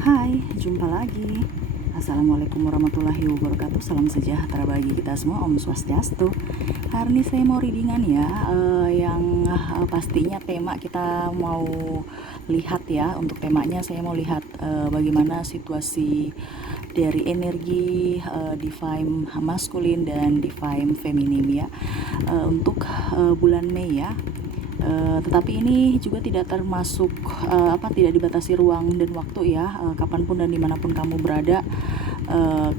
Hai, jumpa lagi. Assalamualaikum warahmatullahi wabarakatuh. Salam sejahtera bagi kita semua. Om Swastiastu. Hari ini saya mau readingan ya, yang pastinya tema kita mau lihat ya. Untuk temanya saya mau lihat bagaimana situasi dari energi divine maskulin dan divine feminim ya, untuk bulan Mei ya. Tetapi ini juga tidak termasuk tidak dibatasi ruang dan waktu ya. Kapanpun dan dimanapun kamu berada,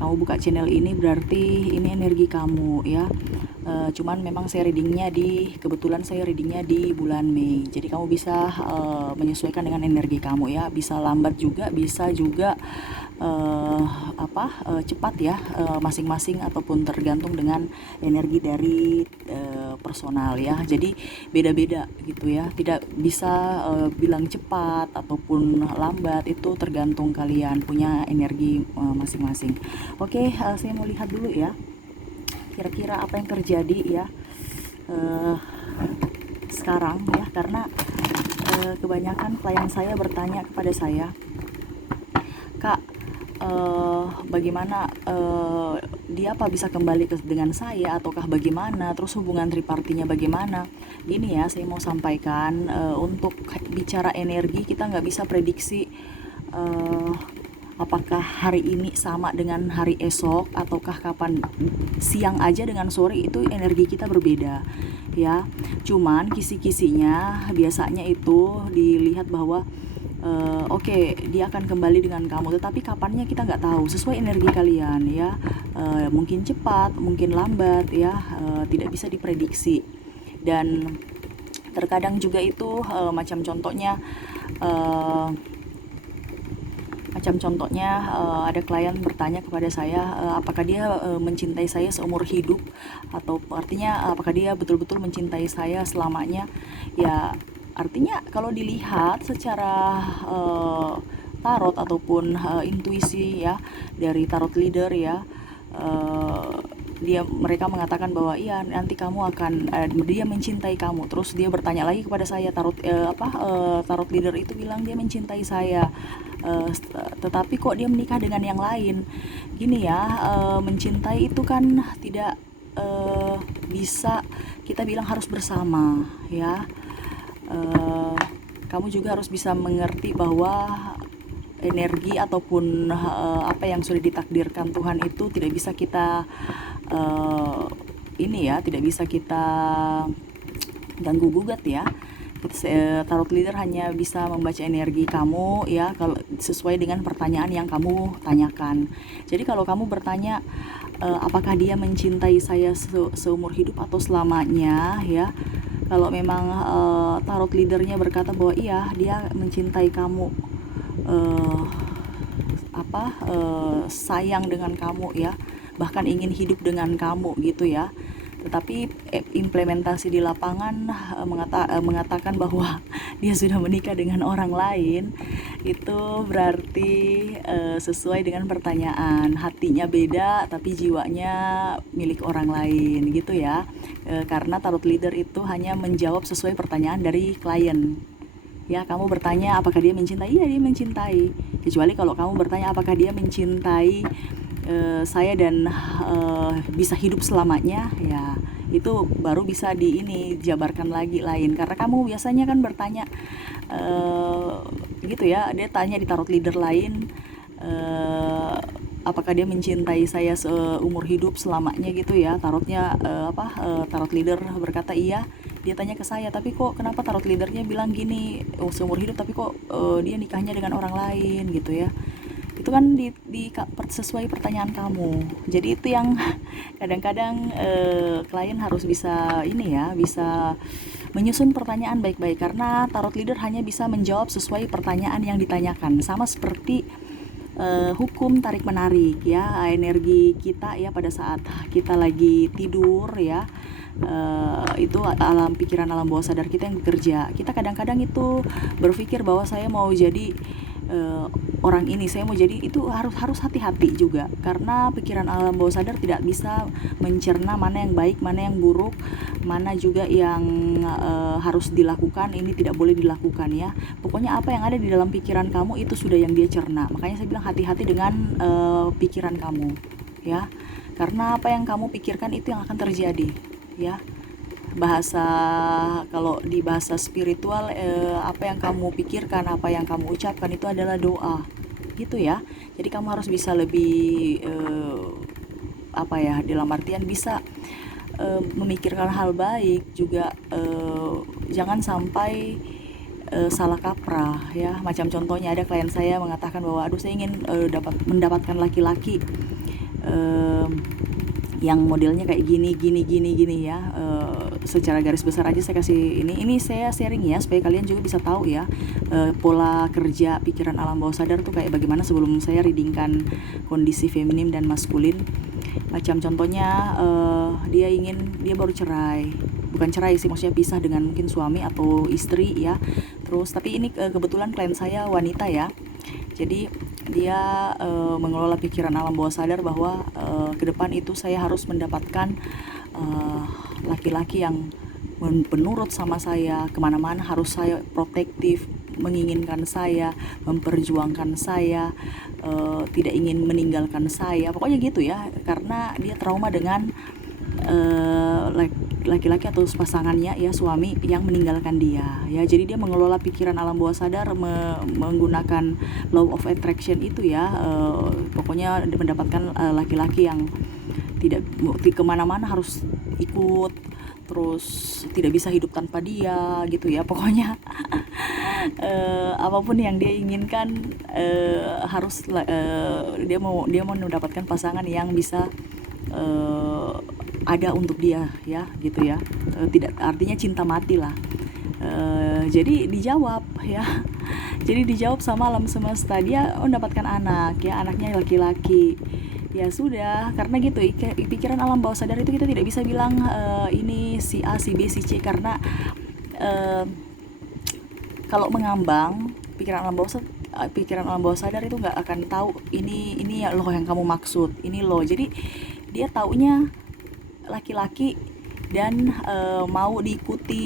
kamu buka channel ini berarti ini energi kamu ya. Cuman memang saya kebetulan saya readingnya di bulan Mei, jadi kamu bisa menyesuaikan dengan energi kamu ya. Bisa lambat juga, bisa juga cepat ya, masing-masing ataupun tergantung dengan energi dari personal ya. Jadi beda-beda gitu ya, tidak bisa bilang cepat ataupun lambat, itu tergantung kalian punya energi masing-masing. Oke, saya mau lihat dulu ya kira-kira apa yang terjadi ya sekarang ya, karena kebanyakan klien saya bertanya kepada saya, Kak, bagaimana dia apa bisa kembali dengan saya ataukah bagaimana, terus hubungan tripartinya bagaimana. Gini ya, saya mau sampaikan, untuk bicara energi kita nggak bisa prediksi apakah hari ini sama dengan hari esok ataukah kapan. Siang aja dengan sore itu energi kita berbeda ya. Cuman kisi-kisinya biasanya itu dilihat bahwa oke, dia akan kembali dengan kamu, tetapi kapannya kita nggak tahu, sesuai energi kalian ya. Mungkin cepat, mungkin lambat ya, tidak bisa diprediksi. Dan terkadang juga itu eh, ada klien bertanya kepada saya, apakah dia mencintai saya seumur hidup, atau artinya apakah dia betul-betul mencintai saya selamanya ya. Artinya kalau dilihat secara tarot ataupun intuisi ya dari tarot leader ya, uh, mereka mengatakan bahwa iya, nanti kamu akan dia mencintai kamu. Terus dia bertanya lagi kepada saya, tarot leader itu bilang dia mencintai saya, tetapi kok dia menikah dengan yang lain. Gini ya, mencintai itu kan tidak bisa kita bilang harus bersama ya. uh, Kamu juga harus bisa mengerti bahwa energi ataupun apa yang sudah ditakdirkan Tuhan itu tidak bisa kita tidak bisa kita ganggu gugat ya. Tarot leader hanya bisa membaca energi kamu ya, kalau sesuai dengan pertanyaan yang kamu tanyakan. Jadi kalau kamu bertanya apakah dia mencintai saya seumur hidup atau selamanya ya, kalau memang tarot leadernya berkata bahwa iya, dia mencintai kamu, uh, sayang dengan kamu ya, bahkan ingin hidup dengan kamu gitu ya. Tetapi implementasi di lapangan mengatakan bahwa dia sudah menikah dengan orang lain, itu berarti sesuai dengan pertanyaan, hatinya beda tapi jiwanya milik orang lain gitu ya. Karena tarot leader itu hanya menjawab sesuai pertanyaan dari klien ya. Kamu bertanya apakah dia mencintai, iya dia mencintai. Kecuali kalau kamu bertanya apakah dia mencintai saya dan bisa hidup selamanya ya, itu baru bisa jabarkan lagi lain. Karena kamu biasanya kan bertanya gitu ya, dia tanya di tarot leader lain, uh, apakah dia mencintai saya seumur hidup selamanya gitu ya. Tarot leader berkata iya. Dia tanya ke saya, tapi kok kenapa tarot leadernya bilang gini, oh, seumur hidup, tapi kok dia nikahnya dengan orang lain gitu ya. Itu kan sesuai pertanyaan kamu. Jadi itu yang kadang-kadang klien harus bisa bisa menyusun pertanyaan baik-baik, karena tarot leader hanya bisa menjawab sesuai pertanyaan yang ditanyakan. Sama seperti hukum tarik menarik ya, energi kita ya pada saat kita lagi tidur ya, itu alam pikiran, alam bawah sadar kita yang bekerja. Kita kadang-kadang itu berpikir bahwa saya mau jadi eh, orang ini saya mau jadi, itu harus hati-hati juga, karena pikiran alam bawah sadar tidak bisa mencerna mana yang baik, mana yang buruk, mana juga yang harus dilakukan, ini tidak boleh dilakukan ya. Pokoknya apa yang ada di dalam pikiran kamu itu sudah yang dia cerna. Makanya saya bilang hati-hati dengan pikiran kamu ya, karena apa yang kamu pikirkan itu yang akan terjadi ya. Bahasa, kalau di bahasa spiritual, apa yang kamu pikirkan, apa yang kamu ucapkan itu adalah doa gitu ya. Jadi kamu harus bisa lebih apa ya, dalam artian bisa memikirkan hal baik juga, jangan sampai salah kaprah ya. Macam contohnya ada klien saya mengatakan bahwa aduh saya ingin mendapatkan laki-laki yang modelnya kayak gini ya. Secara garis besar aja saya kasih ini saya sharing ya, supaya kalian juga bisa tahu ya pola kerja pikiran alam bawah sadar tuh kayak bagaimana sebelum saya readingkan kondisi feminim dan maskulin. Macam contohnya dia baru cerai, bukan cerai sih, maksudnya pisah dengan mungkin suami atau istri ya. Terus tapi ini kebetulan klien saya wanita ya. Jadi dia mengelola pikiran alam bawah sadar bahwa ke depan itu saya harus mendapatkan laki-laki yang penurut sama saya, kemana-mana harus saya protektif, menginginkan saya, memperjuangkan saya, tidak ingin meninggalkan saya, pokoknya gitu ya. Karena dia trauma dengan laki-laki atau pasangannya ya, suami yang meninggalkan dia ya. Jadi dia mengelola pikiran alam bawah sadar menggunakan law of attraction itu ya, pokoknya mendapatkan laki-laki yang tidak kemana-mana harus ikut, terus tidak bisa hidup tanpa dia gitu ya. Pokoknya apapun yang dia inginkan harus dia mau mendapatkan pasangan yang bisa ada untuk dia ya gitu ya. Tidak artinya cinta mati lah. Jadi dijawab ya. Jadi dijawab sama alam semesta, dia mendapatkan anak ya, anaknya laki-laki. Ya sudah, karena gitu pikiran alam bawah sadar itu kita tidak bisa bilang ini si A, si B, si C, karena kalau mengambang pikiran alam bawah sadar itu nggak akan tahu ini ya loh yang kamu maksud, ini loh. Jadi dia taunya laki-laki dan mau diikuti,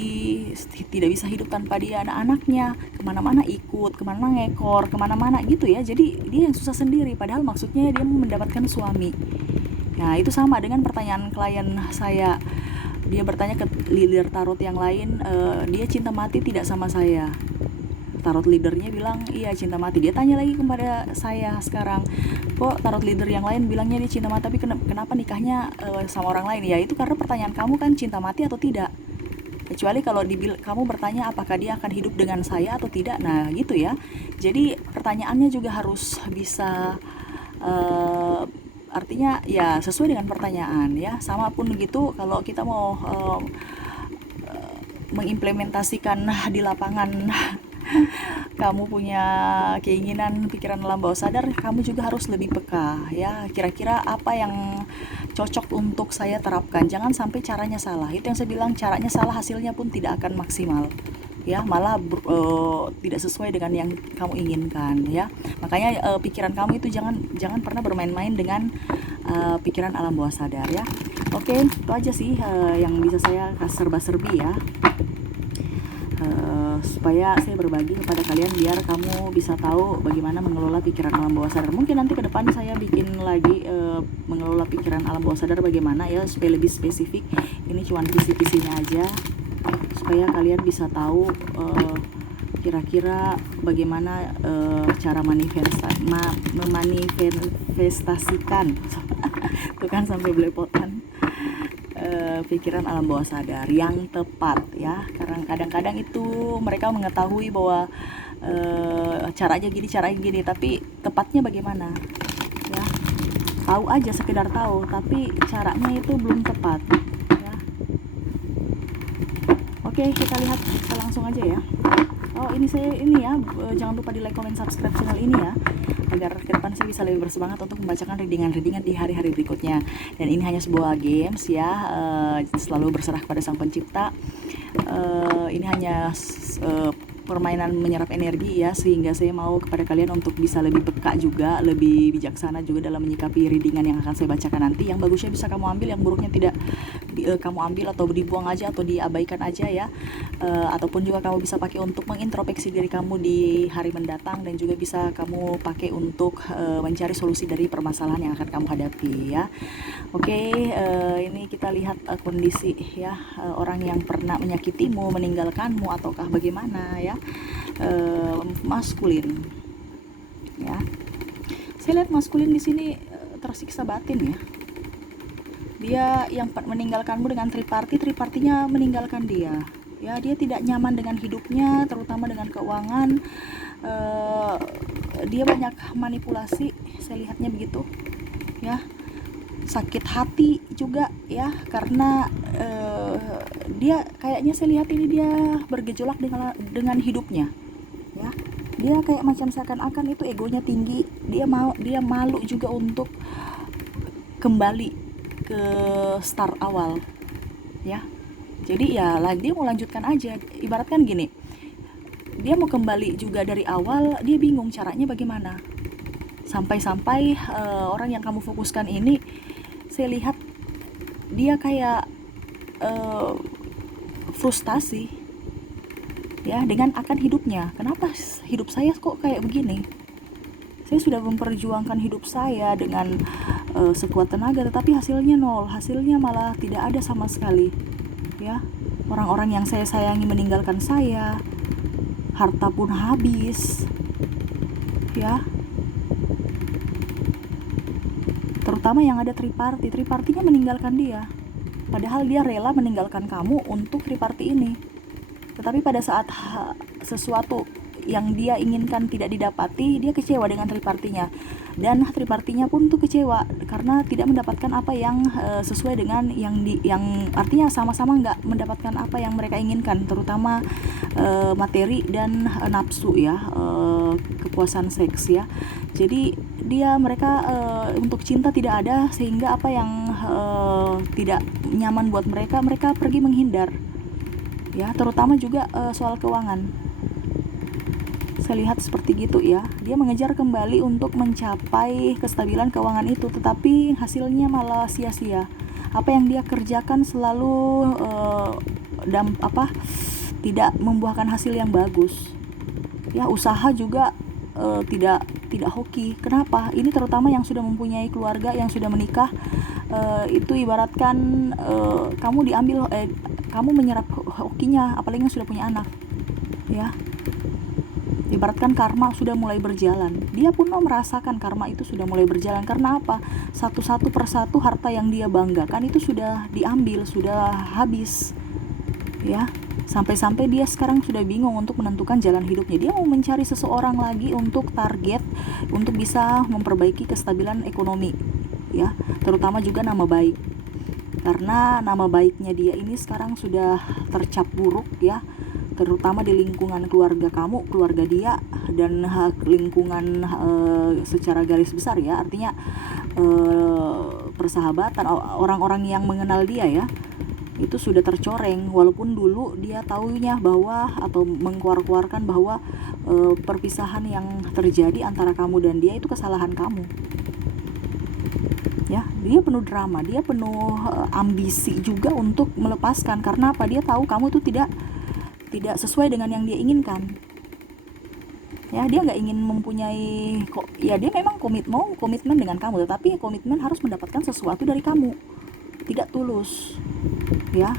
tidak bisa hidup tanpa dia. Anak-anaknya kemana-mana ikut, kemana ngekor, kemana-mana gitu ya. Jadi dia yang susah sendiri, padahal maksudnya dia mau mendapatkan suami. Nah itu sama dengan pertanyaan klien saya. Dia bertanya ke leader tarot yang lain, dia cinta mati tidak sama saya. Tarot leadernya bilang iya cinta mati. Dia tanya lagi kepada saya sekarang, kok tarot leader yang lain bilangnya dia cinta mati, tapi kenapa nikahnya sama orang lain? Ya itu karena pertanyaan kamu kan cinta mati atau tidak. Kecuali kalau kamu bertanya apakah dia akan hidup dengan saya atau tidak. Nah gitu ya. Jadi pertanyaannya juga harus bisa artinya ya sesuai dengan pertanyaan ya. Sama pun begitu kalau kita mau mengimplementasikan di lapangan kamu punya keinginan pikiran alam bawah sadar, kamu juga harus lebih peka ya. Kira-kira apa yang cocok untuk saya terapkan, jangan sampai caranya salah. Itu yang saya bilang, caranya salah hasilnya pun tidak akan maksimal ya, malah tidak sesuai dengan yang kamu inginkan ya. Makanya pikiran kamu itu jangan pernah bermain-main dengan pikiran alam bawah sadar ya. Oke, itu aja sih yang bisa saya serba-serbi ya. Supaya saya berbagi kepada kalian biar kamu bisa tahu bagaimana mengelola pikiran alam bawah sadar. Mungkin nanti ke depan saya bikin lagi mengelola pikiran alam bawah sadar bagaimana ya, supaya lebih spesifik. Ini cuma kisi-kisinya aja supaya kalian bisa tahu kira-kira bagaimana cara memanifestasikan tuh kan sampai belepotan pikiran alam bawah sadar yang tepat ya. Karena kadang-kadang itu mereka mengetahui bahwa caranya gini, tapi tepatnya bagaimana ya. Tahu aja, sekedar tahu, tapi caranya itu belum tepat ya. Oke, kita langsung aja ya. Oh ini ya, jangan lupa di like, comment, subscribe channel ini ya, agar ke depan saya bisa lebih bersemangat untuk membacakan readingan di hari-hari berikutnya. Dan ini hanya sebuah games ya, selalu berserah kepada sang pencipta. Ini hanya permainan menyerap energi ya, sehingga saya mau kepada kalian untuk bisa lebih peka juga, lebih bijaksana juga dalam menyikapi readingan yang akan saya bacakan nanti. Yang bagusnya bisa kamu ambil, yang buruknya tidak kamu ambil atau dibuang aja atau diabaikan aja ya. Ataupun juga kamu bisa pakai untuk mengintrospeksi diri kamu di hari mendatang, dan juga bisa kamu pakai untuk mencari solusi dari permasalahan yang akan kamu hadapi ya. Oke, ini kita lihat kondisi ya, orang yang pernah menyakitimu, meninggalkanmu, ataukah bagaimana ya. Maskulin ya. Saya lihat maskulin di sini tersiksa batin ya. Dia yang meninggalkanmu dengan tripartinya meninggalkan dia. Ya, dia tidak nyaman dengan hidupnya, terutama dengan keuangan. Dia banyak manipulasi, saya lihatnya begitu ya. Sakit hati juga ya, karena dia kayaknya, saya lihat ini dia bergejolak dengan hidupnya ya. Dia kayak macam seakan-akan itu egonya tinggi, dia malu juga untuk kembali ke start awal ya. Jadi ya dia mau lanjutkan aja, ibaratkan gini, dia mau kembali juga dari awal, dia bingung caranya bagaimana. Sampai-sampai orang yang kamu fokuskan ini, saya lihat dia kayak frustasi ya dengan akan hidupnya. Kenapa hidup saya kok kayak begini? Saya sudah memperjuangkan hidup saya dengan sekuat tenaga, tetapi hasilnya nol, hasilnya malah tidak ada sama sekali ya. Orang-orang yang saya sayangi meninggalkan saya, harta pun habis ya. Terutama yang ada tripartinya meninggalkan dia, padahal dia rela meninggalkan kamu untuk triparti ini. Tetapi pada saat sesuatu yang dia inginkan tidak didapati, dia kecewa dengan tripartinya, dan tripartinya pun tuh kecewa karena tidak mendapatkan apa yang sesuai dengan yang artinya sama-sama nggak mendapatkan apa yang mereka inginkan, terutama materi dan nafsu ya, kepuasan seks ya. Jadi mereka untuk cinta tidak ada, sehingga apa yang tidak nyaman buat mereka pergi menghindar ya, terutama juga soal keuangan. Saya lihat seperti gitu ya. Dia mengejar kembali untuk mencapai kestabilan keuangan itu, tetapi hasilnya malah sia-sia. Apa yang dia kerjakan selalu tidak membuahkan hasil yang bagus ya. Usaha juga tidak hoki. Kenapa? Ini terutama yang sudah mempunyai keluarga, yang sudah menikah, itu ibaratkan kamu kamu menyerap hokinya, apalagi yang sudah punya anak ya. Ibaratkan karma sudah mulai berjalan, dia pun mau merasakan karma itu sudah mulai berjalan. Karena apa? Satu persatu harta yang dia banggakan itu sudah diambil, sudah habis ya. Sampai-sampai dia sekarang sudah bingung untuk menentukan jalan hidupnya. Dia mau mencari seseorang lagi untuk target, untuk bisa memperbaiki kestabilan ekonomi ya, terutama juga nama baik. Karena nama baiknya dia ini sekarang sudah tercap buruk ya, terutama di lingkungan keluarga kamu, keluarga dia, dan lingkungan secara garis besar ya, artinya persahabatan, orang-orang yang mengenal dia ya, itu sudah tercoreng. Walaupun dulu dia taunya bahwa, atau mengkeluarkan bahwa perpisahan yang terjadi antara kamu dan dia itu kesalahan kamu ya. Dia penuh drama, dia penuh ambisi juga untuk melepaskan. Karena apa? Dia tahu kamu itu tidak sesuai dengan yang dia inginkan ya. Dia nggak ingin mempunyai ya, dia memang komitmen dengan kamu, tetapi komitmen harus mendapatkan sesuatu dari kamu, tidak tulus ya.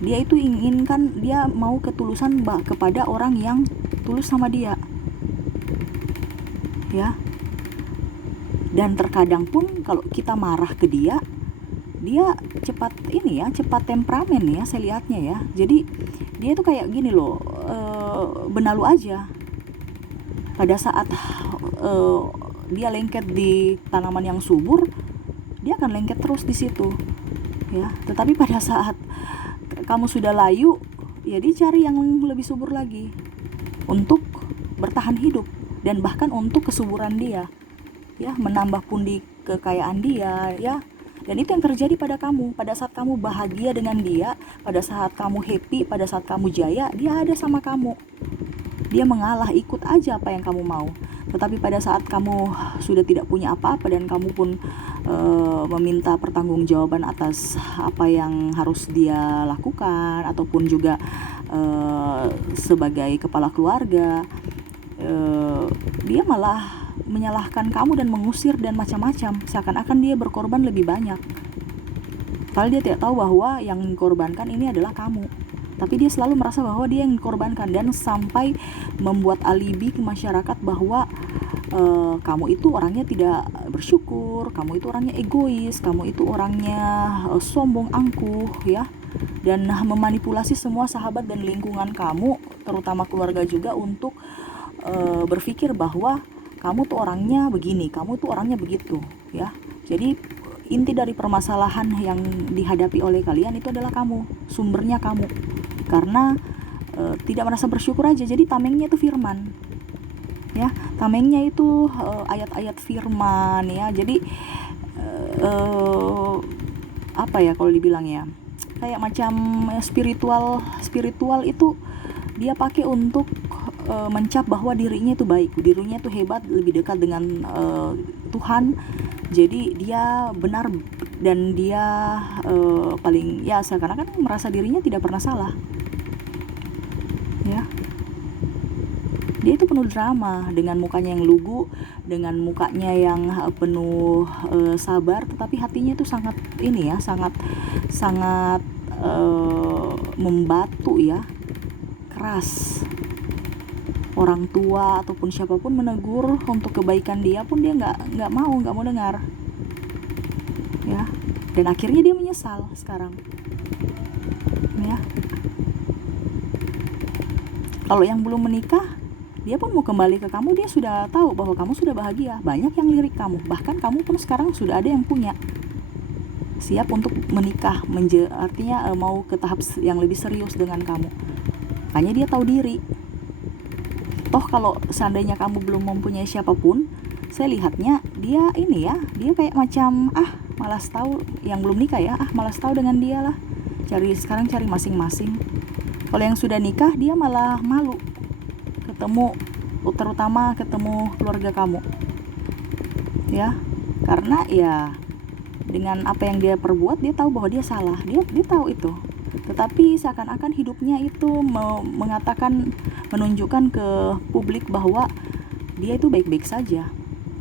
Dia itu inginkan, dia mau ketulusan kepada orang yang tulus sama dia ya. Dan terkadang pun kalau kita marah ke dia cepat temperamen ya, saya lihatnya ya. Jadi dia tuh kayak gini loh, benalu aja. Pada saat dia lengket di tanaman yang subur, dia akan lengket terus di situ ya. Tetapi pada saat kamu sudah layu, ya dia cari yang lebih subur lagi untuk bertahan hidup, dan bahkan untuk kesuburan dia ya, menambah pundi kekayaan dia ya. Dan itu yang terjadi pada kamu. Pada saat kamu bahagia dengan dia, pada saat kamu happy, pada saat kamu jaya, dia ada sama kamu Dia mengalah, ikut aja apa yang kamu mau. Tetapi pada saat kamu sudah tidak punya apa-apa dan kamu pun meminta pertanggungjawaban atas apa yang harus dia lakukan, ataupun juga sebagai kepala keluarga, dia malah menyalahkan kamu dan mengusir dan macam-macam, seakan-akan dia berkorban lebih banyak. Padahal dia tidak tahu bahwa yang dikorbankan ini adalah kamu. Tapi dia selalu merasa bahwa dia yang dikorbankan, dan sampai membuat alibi ke masyarakat bahwa kamu itu orangnya tidak bersyukur, kamu itu orangnya egois, kamu itu orangnya sombong, angkuh, ya. Dan memanipulasi semua sahabat dan lingkungan kamu, terutama keluarga juga, untuk berpikir bahwa kamu tuh orangnya begini, kamu tuh orangnya begitu, ya. Jadi inti dari permasalahan yang dihadapi oleh kalian itu adalah kamu, sumbernya kamu. Karena tidak merasa bersyukur aja. Jadi tamengnya itu firman, ya. Tamengnya itu ayat-ayat firman, ya. Jadi apa ya kalau dibilang, ya, kayak macam spiritual itu dia pakai untuk mencap bahwa dirinya itu baik, dirinya itu hebat, lebih dekat dengan Tuhan. Jadi dia benar, dan dia paling, ya, seakan-akan merasa dirinya tidak pernah salah, ya. Dia itu penuh drama, dengan mukanya yang lugu, dengan mukanya yang penuh sabar, tetapi hatinya itu sangat ini, ya, sangat membatu, ya, keras. Orang tua ataupun siapapun menegur untuk kebaikan dia pun dia nggak mau dengar, ya. Dan akhirnya dia menyesal sekarang, ya. Kalau yang belum menikah, dia pun mau kembali ke kamu, dia sudah tahu bahwa kamu sudah bahagia, banyak yang lirik kamu, bahkan kamu pun sekarang sudah ada yang punya, siap untuk menikah, artinya mau ke tahap yang lebih serius dengan kamu. Makanya dia tahu diri. Toh kalau seandainya kamu belum mempunyai siapapun, saya lihatnya dia ini, ya, dia kayak macam malas tahu yang belum nikah, ya, malas tahu dengan dia lah. Sekarang cari masing-masing. Kalau yang sudah nikah, dia malah malu ketemu, terutama ketemu keluarga kamu, ya. Karena ya dengan apa yang dia perbuat, dia tahu bahwa dia salah, dia tahu itu. Tetapi seakan-akan hidupnya itu menunjukkan ke publik bahwa dia itu baik-baik saja,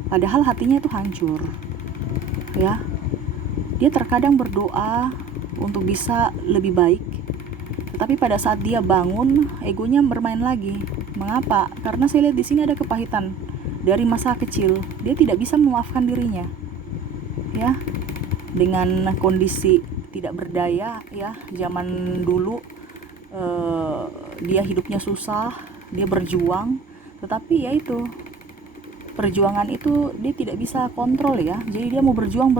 padahal hatinya itu hancur, ya. Dia terkadang berdoa untuk bisa lebih baik, tetapi pada saat dia bangun, egonya bermain lagi. Mengapa? Karena saya lihat di sini ada kepahitan dari masa kecil. Dia tidak bisa memaafkan dirinya, ya, dengan kondisi tidak berdaya, ya. Zaman dulu dia hidupnya susah, dia berjuang, tetapi ya itu, perjuangan itu dia tidak bisa kontrol, ya. Jadi dia mau berjuang,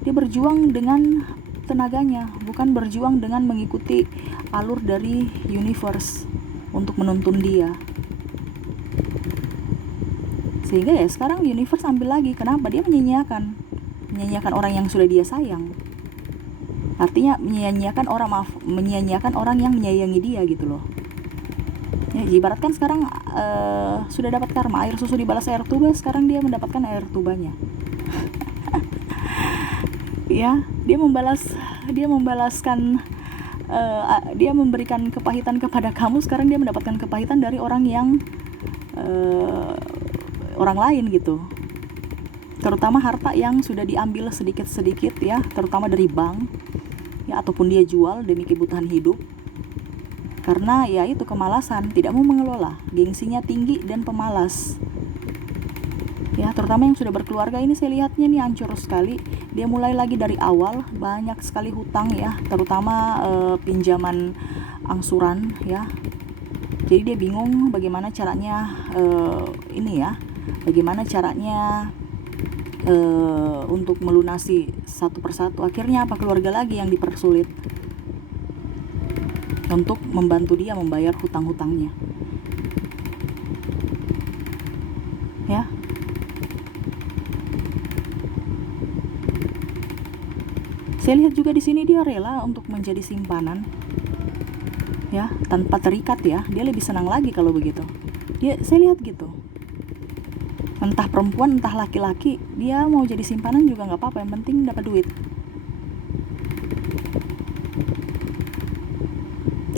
dia berjuang dengan tenaganya, bukan berjuang dengan mengikuti alur dari universe untuk menuntun dia. Sehingga ya sekarang universe ambil lagi. Kenapa? Dia menyanyiakan orang yang sudah dia sayang. Artinya menyanyiakan orang yang menyayangi dia, gitu loh. Ya, ibaratkan sekarang sudah dapat karma, air susu dibalas air tuba, sekarang dia mendapatkan air tubanya. Ya, dia membalaskan, dia memberikan kepahitan kepada kamu, sekarang dia mendapatkan kepahitan dari orang yang orang lain, gitu. Terutama harta yang sudah diambil sedikit-sedikit, ya, terutama dari bank, ya, ataupun dia jual demi kebutuhan hidup. Karena ya itu kemalasan, tidak mau mengelola, gengsinya tinggi dan pemalas. Ya, terutama yang sudah berkeluarga ini saya lihatnya nih hancur sekali. Dia mulai lagi dari awal, banyak sekali hutang, ya, terutama pinjaman angsuran, ya. Jadi dia bingung bagaimana caranya bagaimana caranya untuk melunasi satu persatu. Akhirnya keluarga lagi yang dipersulit untuk membantu dia membayar hutang-hutangnya, ya. Saya lihat juga di sini dia rela untuk menjadi simpanan, ya, tanpa terikat ya. Dia lebih senang lagi kalau begitu. Saya lihat gitu. Entah perempuan entah laki-laki, dia mau jadi simpanan juga nggak apa-apa, yang penting dapat duit.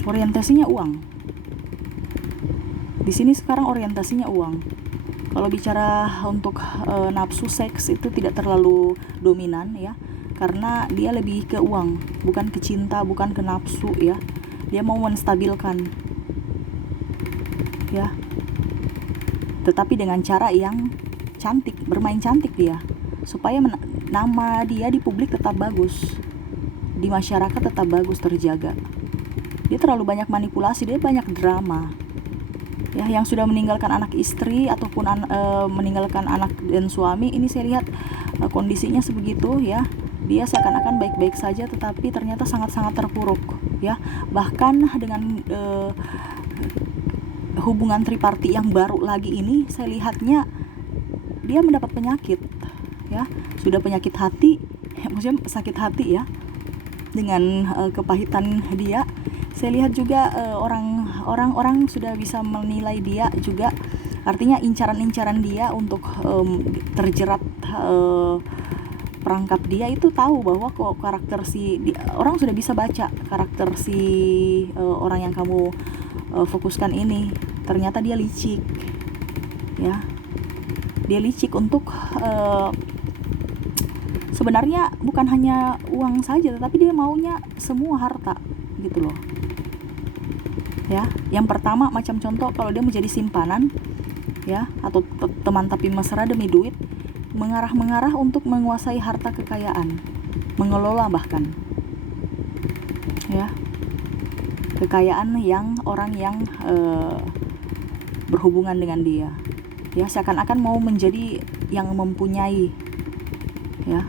Orientasinya uang. Di sini sekarang orientasinya uang. Kalau bicara untuk nafsu seks itu tidak terlalu dominan ya, karena dia lebih ke uang, bukan ke cinta, bukan ke nafsu ya. Dia mau menstabilkan ya, tetapi dengan cara yang cantik, bermain cantik dia, supaya nama dia di publik tetap bagus, di masyarakat tetap bagus, terjaga. Dia terlalu banyak manipulasi, dia banyak drama ya. Yang sudah meninggalkan anak istri ataupun meninggalkan anak dan suami, ini saya lihat kondisinya sebegitu ya. Dia seakan-akan baik-baik saja, tetapi ternyata sangat-sangat terpuruk ya. Bahkan dengan hubungan triparti yang baru lagi ini, saya lihatnya dia mendapat penyakit ya. Sudah penyakit hati, maksudnya sakit hati ya, dengan kepahitan dia. Saya lihat juga orang-orang sudah bisa menilai dia juga, artinya incaran-incaran dia untuk terjerat perangkap dia itu, tahu bahwa kok karakter orang sudah bisa baca karakter si orang yang kamu fokuskan ini. Ternyata dia licik ya. Dia licik untuk sebenarnya bukan hanya uang saja, tetapi dia maunya semua harta gitu loh ya. Yang pertama, macam contoh, kalau dia menjadi simpanan ya, atau teman tapi mesra demi duit, mengarah untuk menguasai harta kekayaan, mengelola bahkan ya, kekayaan yang orang yang berhubungan dengan dia ya, seakan-akan mau menjadi yang mempunyai ya.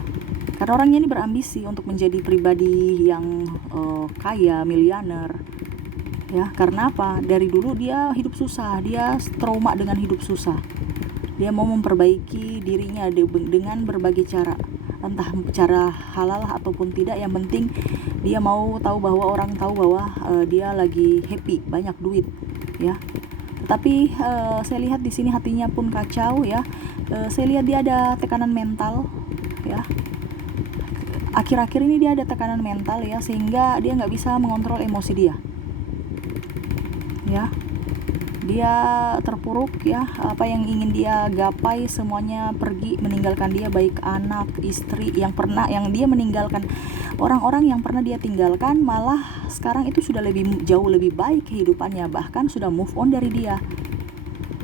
Karena orangnya ini berambisi untuk menjadi pribadi yang kaya, miliuner ya. Karena apa? Dari dulu dia hidup susah, dia trauma dengan hidup susah. Dia mau memperbaiki dirinya dengan berbagai cara, entah cara halal ataupun tidak. Yang penting dia mau tahu bahwa orang tahu bahwa dia lagi happy, banyak duit ya. Tetapi saya lihat di sini hatinya pun kacau ya. Saya lihat dia ada tekanan mental ya. Akhir-akhir ini dia ada tekanan mental ya, sehingga dia nggak bisa mengontrol emosi dia ya. Dia terpuruk ya, apa yang ingin dia gapai semuanya pergi meninggalkan dia, baik anak, istri yang dia meninggalkan. Orang-orang yang pernah dia tinggalkan malah sekarang itu sudah jauh lebih baik kehidupannya, bahkan sudah move on dari dia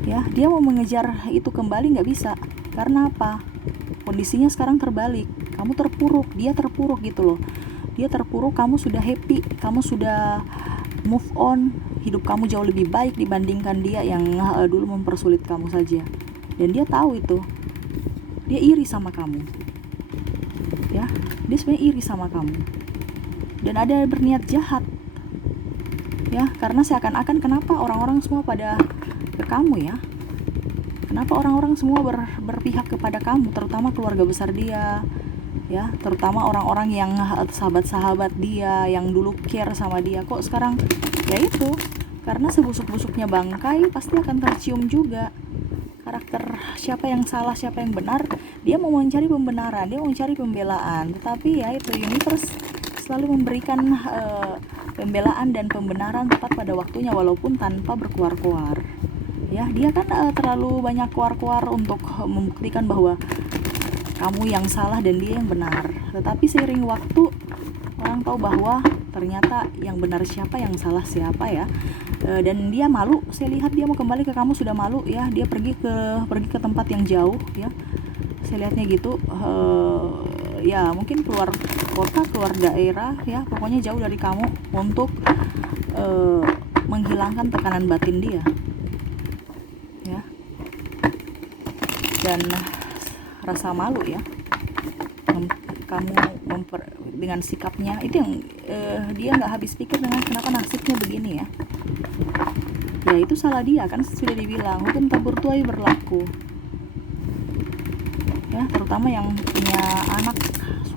ya. Dia mau mengejar itu kembali nggak bisa. Karena apa? Kondisinya sekarang terbalik. Kamu terpuruk, dia terpuruk gitu loh. Dia terpuruk, kamu sudah happy, kamu sudah move on, hidup kamu jauh lebih baik dibandingkan dia yang dulu mempersulit kamu saja. Dan dia tahu itu. Dia iri sama kamu ya. Dia sebenarnya iri sama kamu, dan ada berniat jahat ya. Karena seakan-akan kenapa orang-orang semua pada ke kamu ya, kenapa orang-orang semua berpihak kepada kamu, terutama keluarga besar dia ya, terutama orang-orang yang sahabat-sahabat dia yang dulu care sama dia. Kok sekarang ya itu, karena sebusuk-busuknya bangkai pasti akan tercium juga karakter siapa yang salah, siapa yang benar. Dia mau mencari pembenaran, dia mau mencari pembelaan, tetapi ya itu, universe selalu memberikan pembelaan dan pembenaran tepat pada waktunya, walaupun tanpa berkuar-kuar ya. Dia kan terlalu banyak kuar-kuar untuk membuktikan bahwa kamu yang salah dan dia yang benar. Tetapi seiring waktu orang tahu bahwa ternyata yang benar siapa, yang salah siapa ya. Dan dia malu. Saya lihat dia mau kembali ke kamu sudah malu ya. Dia pergi ke tempat yang jauh ya. Saya lihatnya gitu. Ya mungkin keluar kota, keluar daerah ya. Pokoknya jauh dari kamu untuk menghilangkan tekanan batin dia ya. Dan rasa malu ya, kamu dengan sikapnya itu yang dia nggak habis pikir dengan kenapa nasibnya begini ya. Ya itu salah dia, kan sudah dibilang hukum tabur tuai berlaku ya, terutama yang punya anak,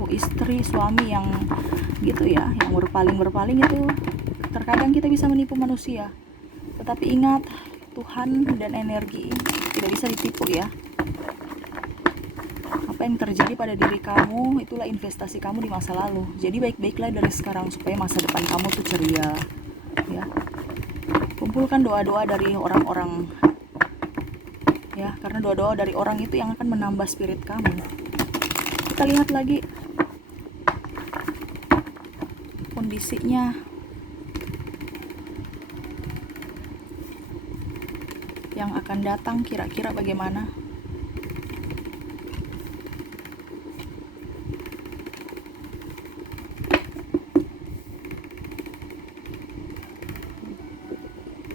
istri, suami yang gitu ya, yang berpaling itu Terkadang kita bisa menipu manusia, tetapi ingat, Tuhan dan energi tidak bisa ditipu ya. Apa yang terjadi pada diri kamu, itulah investasi kamu di masa lalu. Jadi baik-baiklah dari sekarang supaya masa depan kamu tuh ceria ya. Kumpulkan doa-doa dari orang-orang ya, karena doa-doa dari orang itu yang akan menambah spirit kamu. Kita lihat lagi kondisinya. Yang akan datang kira-kira bagaimana?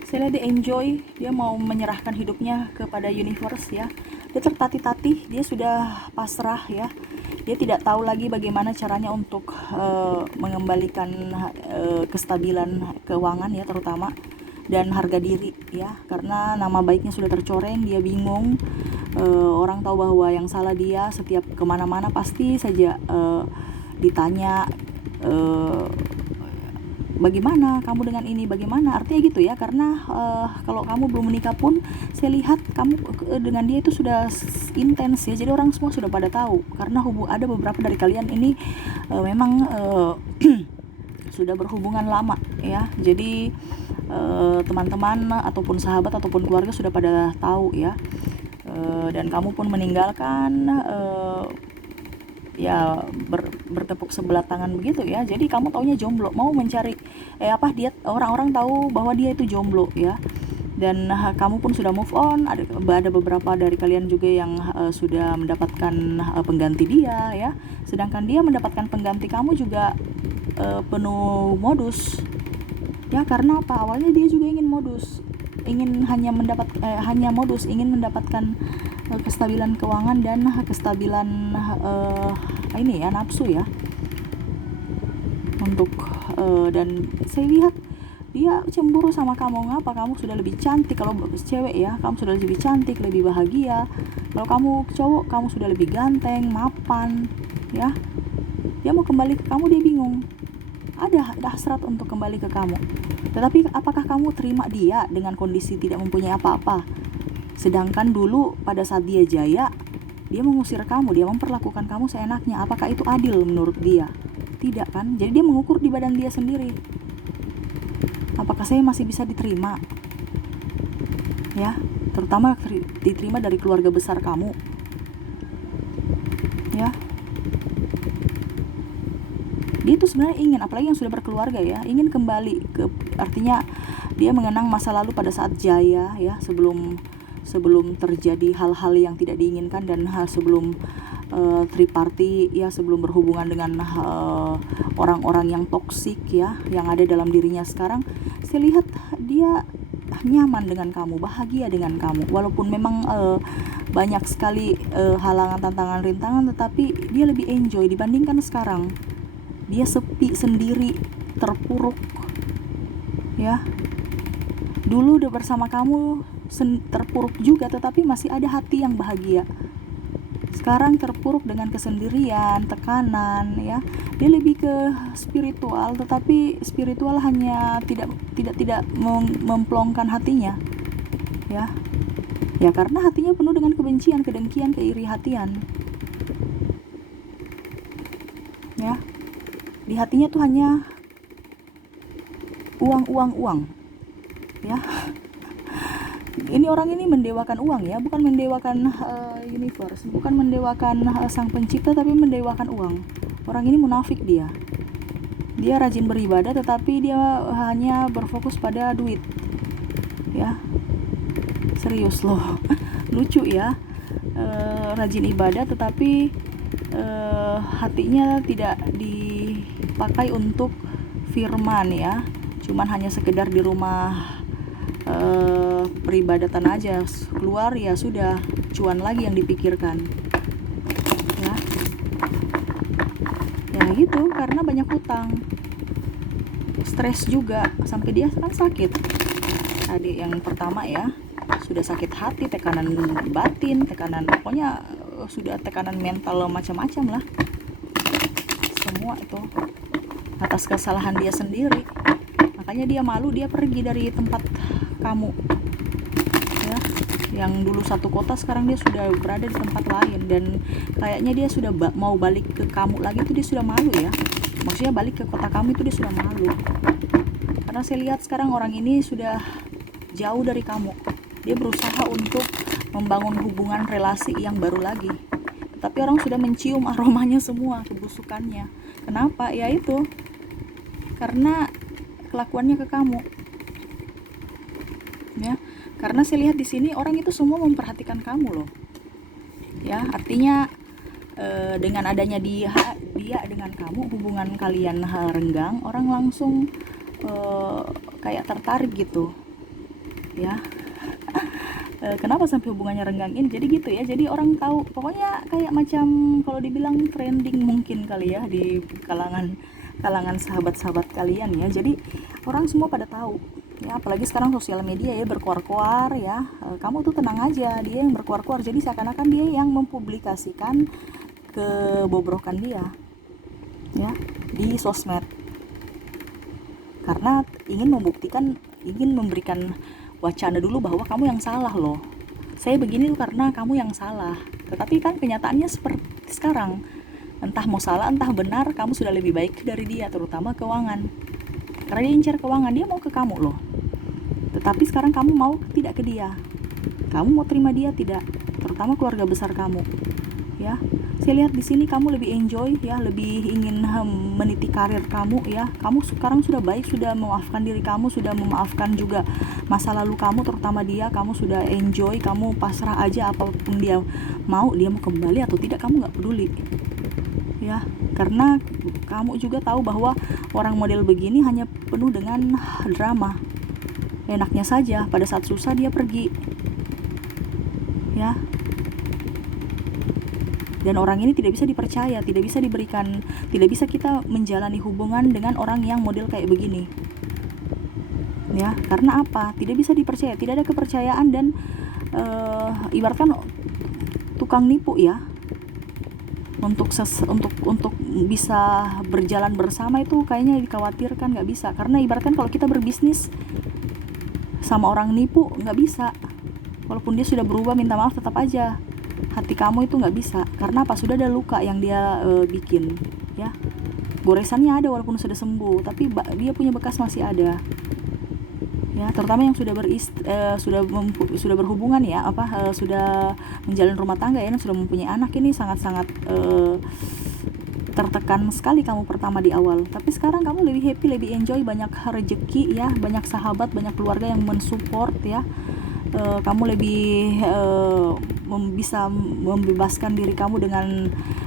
Saya lihat dia enjoy, dia mau menyerahkan hidupnya kepada universe ya. Dia tertatih-tatih, dia sudah pasrah ya. Dia tidak tahu lagi bagaimana caranya untuk mengembalikan kestabilan keuangan ya, terutama, dan harga diri ya, karena nama baiknya sudah tercoreng. Dia bingung, orang tahu bahwa yang salah dia. Setiap kemana-mana pasti saja ditanya, bagaimana kamu dengan ini, bagaimana, artinya gitu ya. Karena kalau kamu belum menikah pun saya lihat kamu dengan dia itu sudah intens ya. Jadi orang semua sudah pada tahu, karena ada beberapa dari kalian ini memang sudah berhubungan lama ya. Jadi teman-teman ataupun sahabat ataupun keluarga sudah pada tahu ya. Dan kamu pun meninggalkan ya bertepuk sebelah tangan begitu ya. Jadi kamu taunya jomblo, mau mencari dia, orang-orang tahu bahwa dia itu jomblo ya. Dan kamu pun sudah move on. Ada beberapa dari kalian juga yang sudah mendapatkan pengganti dia ya. Sedangkan dia mendapatkan pengganti kamu juga penuh modus ya. Karena apa? Awalnya dia juga ingin modus, ingin ingin mendapatkan kestabilan keuangan dan kestabilan ini ya, nafsu ya. Dan saya lihat dia cemburu sama kamu. Ngapa? Kamu sudah lebih cantik. Kalau cewek ya, kamu sudah lebih cantik, lebih bahagia. Kalau kamu cowok, kamu sudah lebih ganteng, mapan ya. Dia mau kembali ke kamu, dia bingung. Ada hasrat untuk kembali ke kamu, tetapi apakah kamu terima dia dengan kondisi tidak mempunyai apa-apa? Sedangkan dulu pada saat dia jaya, dia mengusir kamu, dia memperlakukan kamu seenaknya. Apakah itu adil menurut dia? Tidak kan? Jadi dia mengukur di badan dia sendiri. Apakah saya masih bisa diterima? Ya, terutama diterima dari keluarga besar kamu. Ya. Dia tuh sebenarnya ingin, apalagi yang sudah berkeluarga ya, ingin kembali ke, artinya dia mengenang masa lalu pada saat jaya ya, sebelum terjadi hal-hal yang tidak diinginkan, dan sebelum triparty ya, sebelum berhubungan dengan orang-orang yang toksik ya, yang ada dalam dirinya sekarang. Saya lihat dia nyaman dengan kamu, bahagia dengan kamu, walaupun memang banyak sekali halangan, tantangan, rintangan, tetapi dia lebih enjoy dibandingkan sekarang. Dia sepi, sendiri, terpuruk ya. Dulu udah bersama kamu terpuruk juga, tetapi masih ada hati yang bahagia. Sekarang terpuruk dengan kesendirian, tekanan ya. Dia lebih ke spiritual, tetapi spiritual hanya tidak memplongkan hatinya ya. Ya karena hatinya penuh dengan kebencian, kedengkian, keiri hatian ya. Di hatinya tuh hanya uang ya. Ini orang ini mendewakan uang ya, bukan mendewakan universe, bukan mendewakan sang pencipta, tapi mendewakan uang. Orang ini munafik dia. Dia rajin beribadah, tetapi dia hanya berfokus pada duit ya. Serius loh. Lucu ya. Rajin ibadah, tetapi hatinya tidak dipakai untuk firman ya. Cuman hanya sekedar di rumah peribadatan aja, keluar ya sudah, cuan lagi yang dipikirkan ya gitu. Karena banyak hutang, stres juga, sampai dia kan sakit. Tadi yang pertama ya, sudah sakit hati, tekanan batin, tekanan, pokoknya sudah tekanan mental macam-macam lah, semua itu atas kesalahan dia sendiri. makanya dia malu, dia pergi dari tempat kamu ya. Yang dulu satu kota sekarang dia sudah berada di tempat lain, dan kayaknya dia sudah mau balik ke kamu lagi tuh dia sudah malu ya. Maksudnya balik ke kota kamu itu dia sudah malu, karena saya lihat sekarang orang ini sudah jauh dari kamu. Dia berusaha untuk membangun hubungan relasi yang baru lagi, tapi orang sudah mencium aromanya semua, kebusukannya. Kenapa? Ya itu karena kelakuannya ke kamu ya. Karena saya lihat di sini orang itu semua memperhatikan kamu loh ya. Artinya dengan adanya dia dengan kamu, hubungan kalian renggang, orang langsung kayak tertarik gitu ya. Kenapa sampai hubungannya renggang ini? Jadi gitu ya. Jadi orang tahu, pokoknya kayak macam kalau dibilang trending mungkin kali ya di kalangan sahabat-sahabat kalian ya. Jadi orang semua pada tahu ya, apalagi sekarang sosial media ya berkuar-kuar ya. Kamu tuh tenang aja, dia yang berkuar-kuar. Jadi seakan-akan dia yang mempublikasikan kebobrokan dia ya di sosmed, karena ingin memberikan wacana dulu bahwa kamu yang salah loh. Saya begini tuh karena kamu yang salah. Tetapi kan kenyataannya seperti sekarang. Entah mau salah, entah benar, kamu sudah lebih baik dari dia, terutama keuangan. Karena dia incar keuangan, dia mau ke kamu loh. Tetapi sekarang kamu mau tidak ke dia. Kamu mau terima dia tidak, terutama keluarga besar kamu. Ya. Saya lihat di sini kamu lebih enjoy ya, lebih ingin meniti karir kamu ya. Kamu sekarang sudah baik, sudah memaafkan diri kamu, sudah memaafkan juga masa lalu kamu, terutama dia. Kamu sudah enjoy, kamu pasrah aja apapun dia mau kembali atau tidak, kamu nggak peduli ya. Karena kamu juga tahu bahwa orang model begini hanya penuh dengan drama. Enaknya saja, pada saat susah dia pergi ya. Dan orang ini tidak bisa dipercaya, tidak bisa kita menjalani hubungan dengan orang yang model kayak begini ya. Karena apa? Tidak bisa dipercaya, tidak ada kepercayaan, dan ibaratkan tukang nipu ya. Untuk bisa berjalan bersama itu kayaknya dikhawatirkan, nggak bisa. Karena ibaratkan kalau kita berbisnis sama orang nipu, nggak bisa. Walaupun dia sudah berubah minta maaf, tetap aja hati kamu itu nggak bisa. Karena apa? Sudah ada luka yang dia bikin ya. Goresannya ada walaupun sudah sembuh, tapi dia punya bekas masih ada ya. Terutama yang sudah berhubungan ya, sudah menjalin rumah tangga ya, sudah mempunyai anak, ini sangat-sangat tertekan sekali kamu pertama di awal. Tapi sekarang kamu lebih happy, lebih enjoy, banyak rezeki ya, banyak sahabat, banyak keluarga yang mensupport ya. Kamu lebih bisa membebaskan diri kamu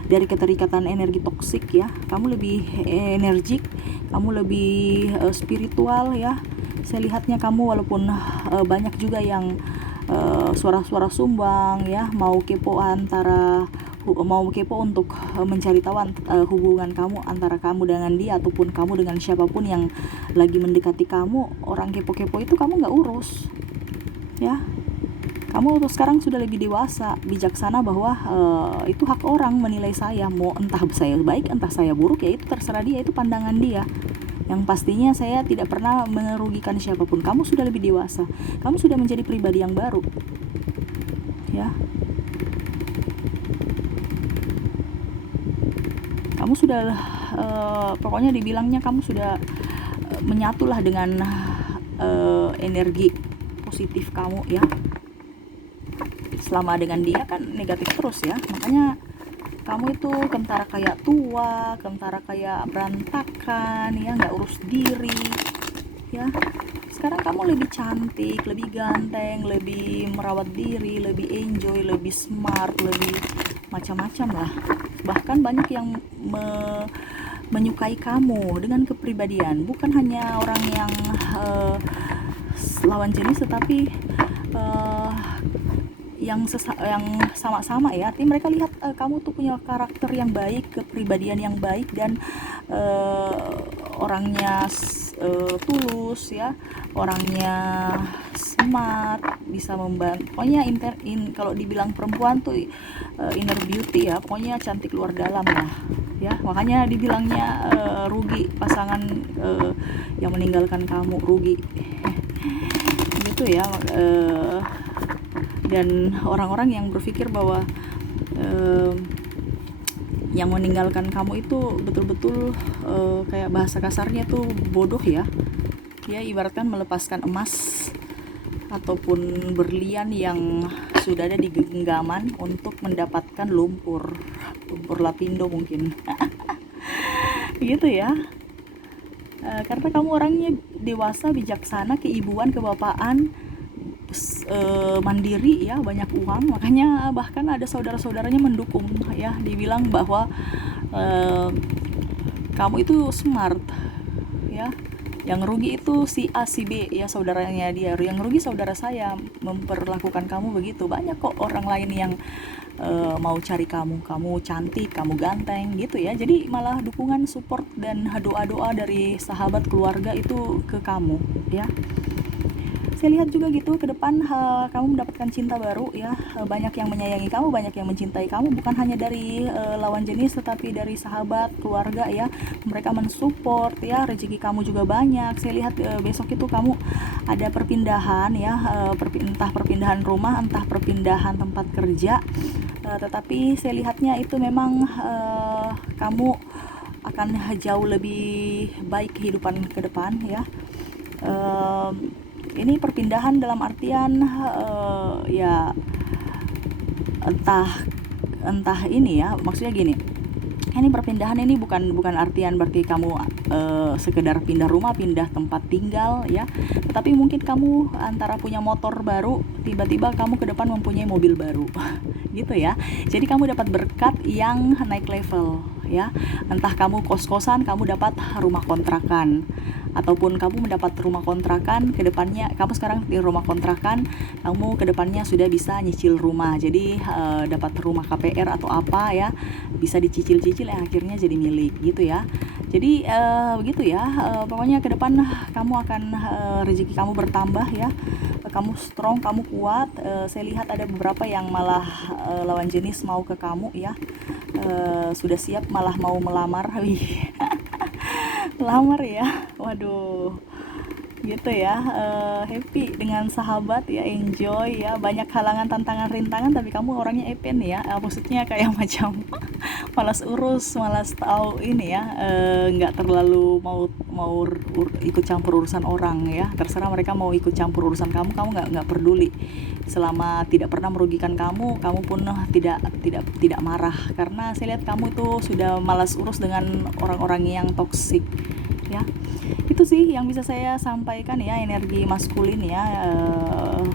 dari keterikatan energi toksik ya. Kamu lebih energik, kamu lebih spiritual ya. Saya lihatnya kamu walaupun banyak juga yang suara-suara sumbang ya, mau kepo untuk mencari tahu hubungan kamu antara kamu dengan dia ataupun kamu dengan siapapun yang lagi mendekati kamu. Orang kepo-kepo itu kamu nggak urus ya. Kamu sekarang sudah lebih dewasa, bijaksana, bahwa itu hak orang menilai saya, mau entah saya baik entah saya buruk, ya itu terserah dia, itu pandangan dia. Yang pastinya saya tidak pernah merugikan siapapun. Kamu sudah lebih dewasa, kamu sudah menjadi pribadi yang baru ya. Kamu sudah pokoknya dibilangnya kamu sudah menyatulah dengan energi positif kamu ya. Selama dengan dia kan negatif terus ya, makanya kamu itu kentara kayak tua, kentara kayak berantakan ya, nggak urus diri ya. Sekarang kamu lebih cantik, lebih ganteng, lebih merawat diri, lebih enjoy, lebih smart, lebih macam-macam lah. Bahkan banyak yang menyukai kamu dengan kepribadian, bukan hanya orang yang lawan jenis, tetapi yang sama-sama ya. Artinya mereka lihat kamu tuh punya karakter yang baik, kepribadian yang baik, dan orangnya tulus ya, orangnya smart, bisa membantu. Pokoknya kalau dibilang perempuan tuh inner beauty ya, pokoknya cantik luar dalam lah ya. Makanya dibilangnya rugi pasangan yang meninggalkan kamu, rugi gitu ya. Dan orang-orang yang berpikir bahwa yang meninggalkan kamu itu betul-betul kayak bahasa kasarnya tuh bodoh ya. Ya ibaratkan melepaskan emas ataupun berlian yang sudah ada di genggaman untuk mendapatkan lumpur lapindo mungkin. Gitu ya. Karena kamu orangnya dewasa, bijaksana, keibuan, kebapaan, mandiri ya, banyak uang, makanya bahkan ada saudara-saudaranya mendukung ya, dibilang bahwa kamu itu smart ya. Yang rugi itu si A si B ya, saudaranya dia. Yang rugi saudara saya memperlakukan kamu begitu. Banyak kok orang lain yang mau cari kamu cantik, kamu ganteng gitu ya. Jadi malah dukungan, support dan doa-doa dari sahabat, keluarga itu ke kamu ya. Saya lihat juga gitu ke depan kamu mendapatkan cinta baru ya. Banyak yang menyayangi kamu, banyak yang mencintai kamu, bukan hanya dari lawan jenis tetapi dari sahabat, keluarga ya. Mereka mensupport ya, rezeki kamu juga banyak. Saya lihat besok itu kamu ada perpindahan ya, entah perpindahan rumah, entah perpindahan tempat kerja. Tetapi saya lihatnya itu memang kamu akan jauh lebih baik kehidupan ke depan ya. Ini perpindahan dalam artian ya entah ini ya, maksudnya gini, ini perpindahan ini bukan artian berarti kamu sekedar pindah rumah, pindah tempat tinggal ya, tetapi mungkin kamu antara punya motor baru, tiba-tiba kamu ke depan mempunyai mobil baru gitu ya. Jadi kamu dapat berkat yang naik level ya, entah kamu kos-kosan, kamu dapat rumah kontrakan, ataupun kamu mendapat rumah kontrakan, kedepannya kamu sekarang di rumah kontrakan, kamu kedepannya sudah bisa nyicil rumah, jadi dapat rumah KPR atau apa ya, bisa dicicil-cicil yang akhirnya jadi milik gitu ya. Jadi begitu ya, pokoknya ke depan kamu akan rezeki kamu bertambah ya, kamu strong, kamu kuat. Saya lihat ada beberapa yang malah lawan jenis mau ke kamu ya, sudah siap malah mau melamar. Lamar ya, waduh gitu ya. Happy dengan sahabat ya, enjoy ya, banyak halangan, tantangan, rintangan, tapi kamu orangnya epen ya, maksudnya kayak macam malas urus, malas tahu ini ya, nggak terlalu mau ikut campur urusan orang ya. Terserah mereka mau ikut campur urusan kamu nggak peduli, selama tidak pernah merugikan kamu pun tidak marah, karena saya lihat kamu itu sudah malas urus dengan orang-orang yang toksik ya. Itu sih yang bisa saya sampaikan ya, energi maskulin ya,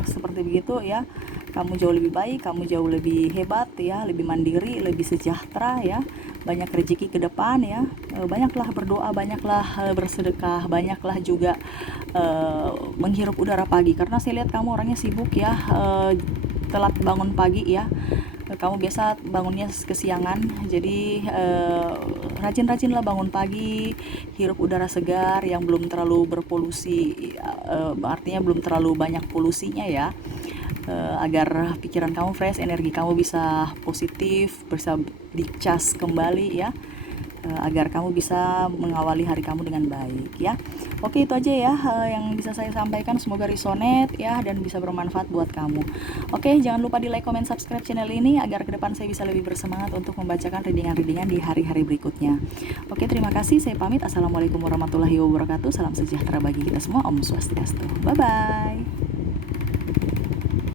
seperti begitu ya. Kamu jauh lebih baik, kamu jauh lebih hebat ya, lebih mandiri, lebih sejahtera ya, banyak rezeki ke depan ya. Banyaklah berdoa, banyaklah bersedekah, banyaklah juga menghirup udara pagi, karena saya lihat kamu orangnya sibuk ya, telat bangun pagi ya. Kamu biasa bangunnya kesiangan, jadi rajin-rajinlah bangun pagi, hirup udara segar yang belum terlalu berpolusi, artinya belum terlalu banyak polusinya ya, agar pikiran kamu fresh, energi kamu bisa positif, bisa dicas kembali ya, agar kamu bisa mengawali hari kamu dengan baik ya. Oke, itu aja ya yang bisa saya sampaikan, semoga resonate ya dan bisa bermanfaat buat kamu. Oke, jangan lupa di like, comment, subscribe channel ini agar ke depan saya bisa lebih bersemangat untuk membacakan readingan-readingan di hari-hari berikutnya. Oke, terima kasih, saya pamit. Assalamualaikum warahmatullahi wabarakatuh. Salam sejahtera bagi kita semua. Om Swastiastu. Bye bye.